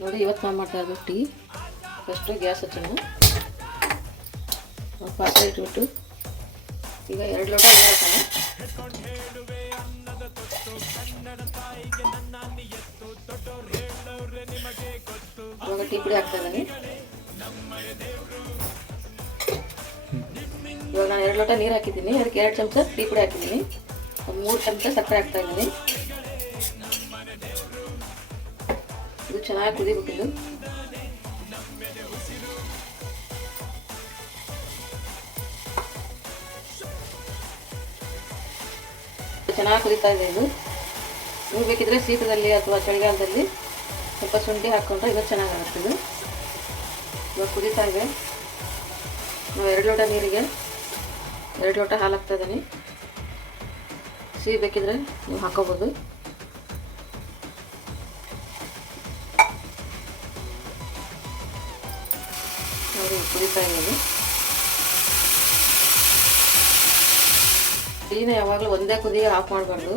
ನೋಡಿ ಇವತ್ತು ನಾನು ಮಾಡ್ತಾ ಇರೋದು ಟೀ. First gas ಹಚ್ಚೋಣ. ಪಾತ್ರೆ ಇಟ್ಬಿಟ್ಟು ಈಗ 2 ಲೋಟ ನೀರು ಹಾಕೋಣ. ಇವಾಗ ಟೀ ಪುಡಿ ಹಾಕ್ತಾ ಇದ್ದೀನಿ. ಇವಾಗ ನಾನು 2 ಲೋಟ ನೀರು ಹಾಕಿದ್ದೀನಿ. ಅದಕ್ಕೆ 2 ಚಮಚ ಟೀ ಪುಡಿ ಹಾಕಿದ್ದೀನಿ. 3 ಚಮಚ ಸಕ್ಕರೆ ಹಾಕ್ತಾ ಇದ್ದೀನಿ. ಇದು ಚೆನ್ನಾಗಿ ಕುದಿಬೇಕಿದ್ದು. ಚೆನ್ನಾಗಿ ಕುದೀತಾ ಇದೆ ಇದು. ನೀವು ಬೇಕಿದ್ರೆ ಶೀತದಲ್ಲಿ ಅಥವಾ ಚಳಿಗಾಲದಲ್ಲಿ ಸ್ವಲ್ಪ ಶುಂಠಿ ಹಾಕ್ಕೊಂಡ್ರೆ ಇದು ಚೆನ್ನಾಗಾಗುತ್ತೆ. ಇದು ಇವಾಗ ಕುದೀತಾ ಇದೆ. ನಾವು 2 ಲೋಟ ನೀರಿಗೆ 2 ಲೋಟ ಹಾಲು ಹಾಕ್ತಾ ಇದ್ದೀನಿ. ಸಿಹಿ ಬೇಕಿದ್ರೆ ನೀವು ಹಾಕೋಬೋದು. ನೋಡಿ ಕುದೀತಾ ಇದೆ. ಟೀನ ಯಾವಾಗಲೂ ಒಂದೇ ಕುದಿಗೆ ಆಫ್ ಮಾಡಬಾರ್ದು.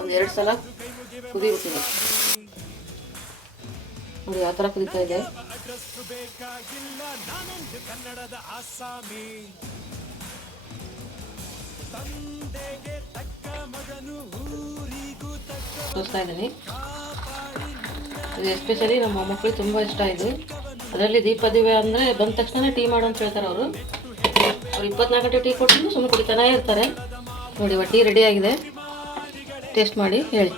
ಒಂದು 2 ಸಲ ಕುದಿಬಿಟ್ಟಿದೆ. ನೋಡಿ ಯಾವ ಥರ ಕುದೀತಾ ಇದೆ. ತೋರಿಸ್ತಾ ಇದ್ದೀನಿ. ಇದು ಎಸ್ಪೆಷಲಿ ನಮ್ಮ ಮಕ್ಕಳಿಗೆ ತುಂಬ ಇಷ್ಟ ಇದು. ಅದರಲ್ಲಿ ದೀಪ ದಿವ್ಯ ಅಂದರೆ ಬಂದ ತಕ್ಷಣ ಟೀ ಮಾಡು ಅಂತ ಹೇಳ್ತಾರೆ ಅವರು. 24 ಗಂಟೆ ಟೀ ಕೊಟ್ಟು ಸುಮ್ಮನೆ ಕುಡಿತಾನೇ ಇರ್ತಾರೆ. ನೋಡಿ ಟೀ ರೆಡಿ ಆಗಿದೆ. ಟೇಸ್ಟ್ ಮಾಡಿ ಹೇಳಿ.